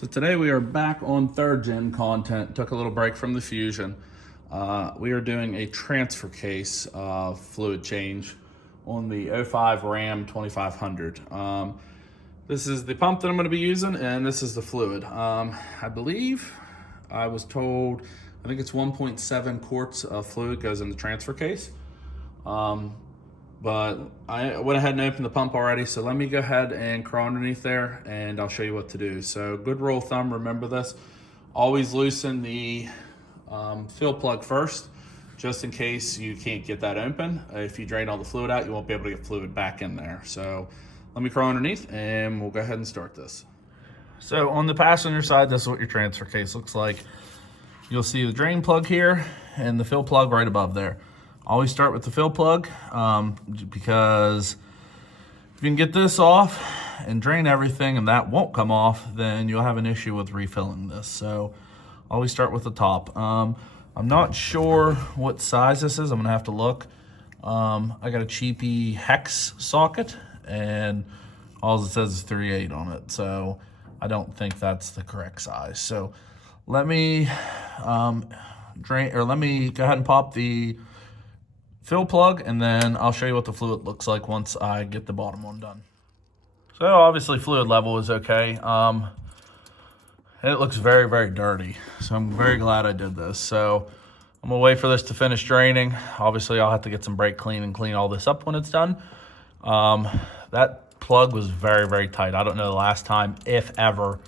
So today we are back on third gen content. Took a little break from the Fusion. We are doing a transfer case fluid change on the 05 Ram 2500. This is the pump that I'm going to be using, and this is the fluid. I believe I was told, I think it's 1.7 quarts of fluid goes in the transfer case. But I went ahead and opened the pump already, so let me go ahead and crawl underneath there and I'll show you what to do. So good rule of thumb, remember this, always loosen the fill plug first, just in case you can't get that open. If you drain all the fluid out, you won't be able to get fluid back in there. So let me crawl underneath and we'll go ahead and start this. So on the passenger side, this is what your transfer case looks like. You'll see the drain plug here and the fill plug right above there. Always start with the fill plug because if you can get this off and drain everything and that won't come off, then you'll have an issue with refilling this. So always start with the top. I'm not sure what size this is. I'm gonna have to look. I got a cheapy hex socket and all it says is 3/8 on it. So I don't think that's the correct size. So let me let me go ahead and pop the fill plug, and then I'll show you what the fluid looks like once I get the bottom one done. So obviously fluid level is okay. It looks very, very dirty. So I'm very glad I did this. So I'm gonna wait for this to finish draining. Obviously I'll have to get some brake clean and clean all this up when it's done. That plug was very, very tight. I don't know the last time, if ever,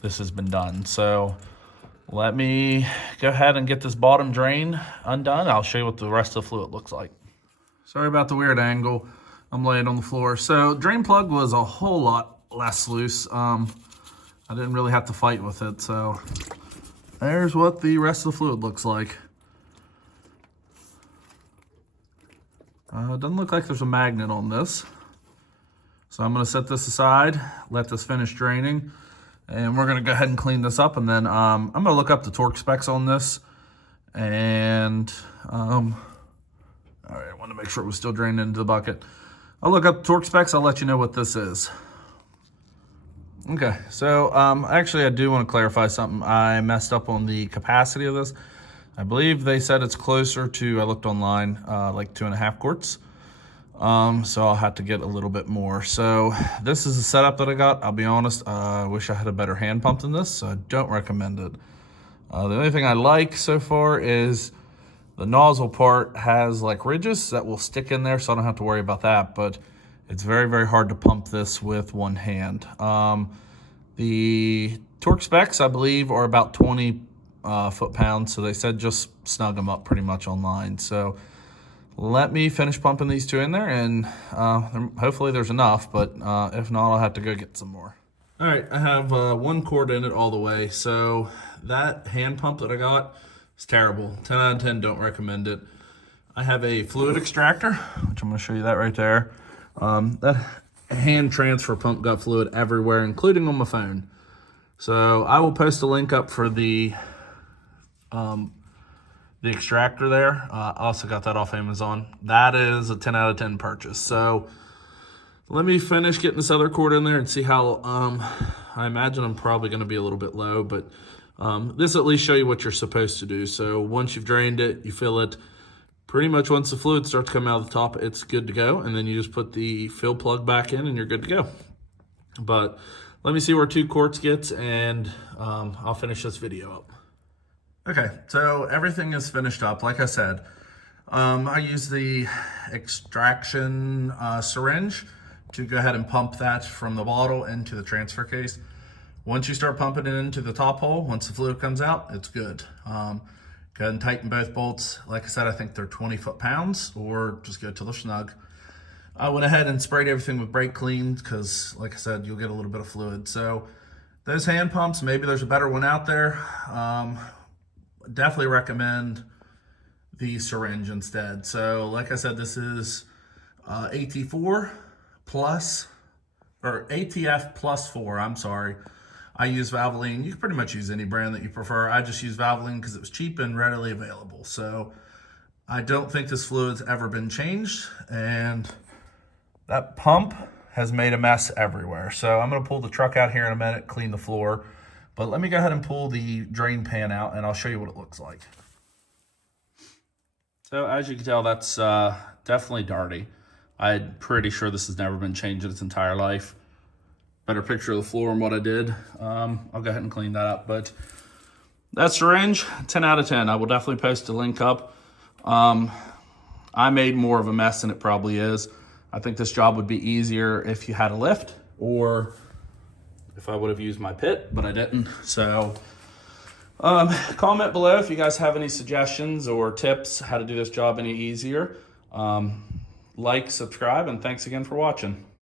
this has been done. So let me go ahead and get this bottom drain undone. I'll show you what the rest of the fluid looks like. Sorry about the weird angle. I'm laying on the floor. So drain plug was a whole lot less loose. I didn't really have to fight with it. So there's what the rest of the fluid looks like. Doesn't look like there's a magnet on this. So I'm gonna set this aside, let this finish draining. And we're gonna go ahead and clean this up, and then I'm gonna look up the torque specs on this. And all right, I wanna make sure it was still draining into the bucket. I'll look up the torque specs, I'll let you know what this is. Okay, so actually I do wanna clarify something. I messed up on the capacity of this. I believe they said it's closer to, I looked online, like 2.5 quarts. So I'll have to get a little bit more. So this is the setup that I got. I'll be honest, I wish I had a better hand pump than this, so I don't recommend it. The only thing I like so far is the nozzle part has like ridges that will stick in there, so I don't have to worry about that, but it's very, very hard to pump this with one hand. The torque specs, I believe, are about 20 foot-pounds, so they said just snug them up pretty much online. So let me finish pumping these two in there, and hopefully there's enough, but if not, I'll have to go get some more. All right, I have 1 quart in it all the way. So that hand pump that I got is terrible. 10 out of 10, don't recommend it. I have a fluid extractor, which I'm gonna show you that right there. That hand transfer pump got fluid everywhere, including on my phone. So I will post a link up for the extractor there. I also got that off Amazon. That is a 10 out of 10 purchase. So let me finish getting this other cord in there and see how, I imagine I'm probably gonna be a little bit low, but this at least show you what you're supposed to do. So once you've drained it, you fill it. Pretty much once the fluid starts to come out of the top, it's good to go. And then you just put the fill plug back in and you're good to go. But let me see where 2 quarts gets, and I'll finish this video up. Okay, so everything is finished up. Like I said, I use the extraction syringe to go ahead and pump that from the bottle into the transfer case. Once you start pumping it into the top hole, once the fluid comes out, it's good. Go ahead and tighten both bolts. Like I said, I think they're 20 foot-pounds, or just go till they're snug. I went ahead and sprayed everything with brake clean because, like I said, you'll get a little bit of fluid. So those hand pumps, maybe there's a better one out there. Definitely recommend the syringe instead. So like I said, this is AT4 plus, or ATF plus 4, I'm sorry. I use Valvoline. You can pretty much use any brand that you prefer. I just use Valvoline because it was cheap and readily available. So I don't think this fluid's ever been changed, and that pump has made a mess everywhere. So I'm gonna pull the truck out here in a minute, clean the floor. But let me go ahead and pull the drain pan out and I'll show you what it looks like. So as you can tell, that's definitely dirty. I'm pretty sure this has never been changed in its entire life. Better picture of the floor and what I did. I'll go ahead and clean that up. But that syringe, 10 out of 10. I will definitely post a link up. I made more of a mess than it probably is. I think this job would be easier if you had a lift or if I would have used my pit, but I didn't. So comment below if you guys have any suggestions or tips how to do this job any easier. Like, subscribe, and thanks again for watching.